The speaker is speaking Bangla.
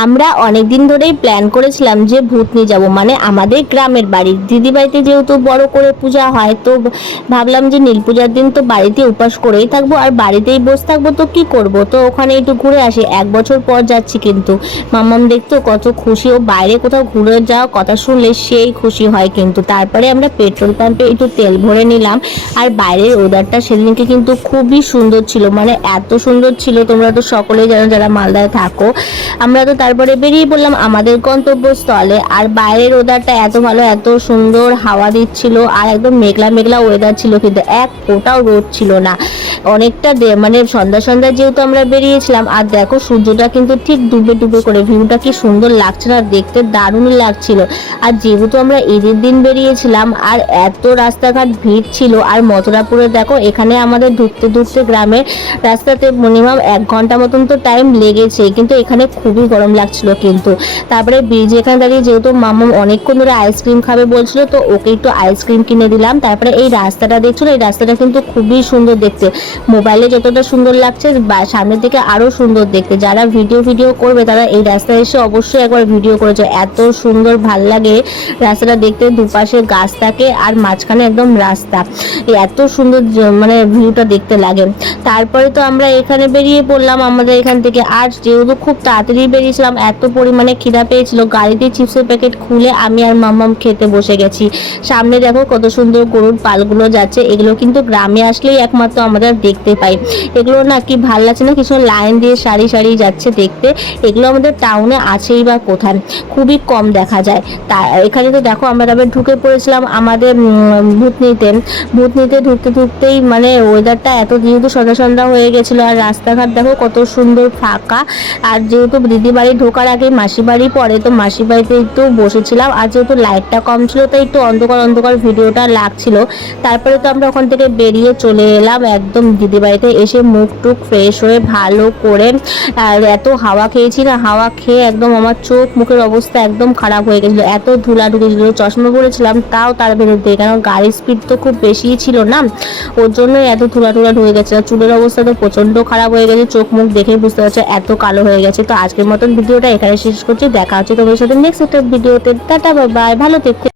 আমরা অনেক দিন ধরেই প্ল্যান করেছিলাম যে ভূতনি যাব মানে আমাদের গ্রামের বাড়ি। দিদি বাড়িতে যেহেতু বড় করে পূজা হয়, তো ভাবলাম যে নীল পূজার দিন তো বাড়িতে উপাস করেই থাকব, আর বাড়িতেই বসে থাকব তো কি করব? তো ওখানে একটু ঘুরে আসি, এক বছর পর যাচ্ছি কিন্তু। মাম্মাম দেখতো কত খুশি, ও বাইরে কোথাও ঘুরে যাওয়ার কথা শুনলে সেই খুশি হয় কিন্তু। তারপরে আমরা পেট্রোল পাম্পে একটু তেল ভরে নিলাম, আর বাইরের ওয়েদারটা সেদিনকে কিন্তু খুবই সুন্দর ছিল মানে এত সুন্দর ছিল, তোমরা তো সকলেই জানো যারা মালদায় থাকো। আমরা তো তারপরে বেরিয়ে পড়লাম আমাদের গন্তব্যস্থলে। আর বাইরের ওয়েদারটা এত ভালো, এত সুন্দর হাওয়া দিচ্ছিল, আর একদম মেঘলা মেঘলা ওয়েদার ছিল কিন্তু এক ফোঁটাও রোদ ছিল না। অনেকটা মানে সন্ধ্যা সন্ধ্যা যেহেতু আমরা বেরিয়েছিলাম, আর দেখো সূর্যটা কিন্তু ঠিক ডুবে ডুবে করে ভিউটা কি সুন্দর লাগছে না, দেখতে দারুণ লাগছিল। আর যেহেতু আমরা ঈদের দিন বেরিয়েছিলাম, আর এত রাস্তাঘাট ভিড় ছিল, আর মথুরাপুরে দেখো এখানে আমাদের ঢুকতে ঢুকতে গ্রামের রাস্তাতে মিনিমাম এক ঘণ্টা মতন তো টাইম লেগেছে, কিন্তু এখানে খুবই গরম লাগছিল কিন্তু। তারপরে এখানে দাঁড়িয়ে যেহেতু মামু অনেকক্ষণ ধরে আইসক্রিম খাবে বলছিল, তো ওকে একটু আইসক্রিম কিনে দিলাম। তারপরে এই রাস্তাটা দেখছিল, এই রাস্তাটা কিন্তু খুবই সুন্দর দেখতে। মোবাইলে যতটা সুন্দর লাগছে সামনের দিকে আরও সুন্দর দেখতে। যারা ভিডিও ভিডিও করবে, তারা এই রাস্তায় এসে অবশ্যই একবার ভিডিও করেছে। এত সুন্দর ভালো লাগে রাস্তাটা দেখতে, দুপাশে গাছ থাকে আর মাঝখানে একদম রাস্তা। এত সুন্দর মানে ভিউটা দেখতে লাগে। তারপরে তো আমরা এখানে বেরিয়ে পড়লাম আমাদের এখান থেকে। আর যেহেতু খুব তাড়াতাড়ি বেরিয়েছিলাম এত পরিমাণে খিদা পেয়েছিল, গাড়িতে চিপসের প্যাকেট খুলে আমি আর মাম্মাম খেতে বসে গেছি। সামনে দেখো কত সুন্দর গরুর পালগুলো যাচ্ছে, এগুলো কিন্তু গ্রামে আসলেই একমাত্র আমরা দেখতে পাই। এগুলো না কি ভালো লাগছে না, কিছু লাইন দিয়ে সারি সারি যাচ্ছে দেখতে, এগুলো আমাদের টাউনে আছেই বা কোথায়? খুবই কম দেখা যায়। তা এখানে তো দেখো আমরা তারপরে ঢুকে পড়েছিলাম আমাদের ভূতনিতে। ভূতনিতে ঢুকতে ঢুকতেই মানে ওয়েদারটা এত, যেহেতু সন্ধ্যা সন্ধ্যা হয়ে গেছিল, আর রাস্তাঘাট দেখো কত সুন্দর ফাঁকা। আর যেহেতু দিদি বাড়ি ঢোকার আগে মাসি বাড়ি পরে তো মাসি বাড়িতে একটু বসেছিলাম। আর যেহেতু লাইটটা কম ছিল, তাই একটু অন্ধকার অন্ধকার ভিডিওটা লাগছিল। তারপরে তো আমরা ওখান থেকে বেরিয়ে চলে এলাম একদম দিদি বাড়িতে এসে মুখ টুক ফ্রেশ হয়ে ভালো করে, আর এত হাওয়া খেয়েছি না, হাওয়া খেয়ে একদম আমার চোখ মুখের অবস্থা একদম খারাপ হয়ে গেছিল। এত ধুলা ঢুকেছিল চশমা পরেছিলাম, তাও তার ভেতর দিয়ে। কারণ গাড়ির স্পিড তো খুব বেশিই ছিল না, ওর জন্যই এত ধুলা টুলা ঢুকে গেছে। চুলের অবস্থা তো প্রচণ্ড খারাপ হয়ে গেছে, চোখ মুখ দেখেই বুঝতে পারছ এত কালো হয়ে গেছে। তো আজকের মতন ভিডিওটা এখানে শেষ করছি। দেখা হচ্ছে তোমাদের সাথে নেক্সট ভিডিওতে। টাটা বাই ভালো দেখতে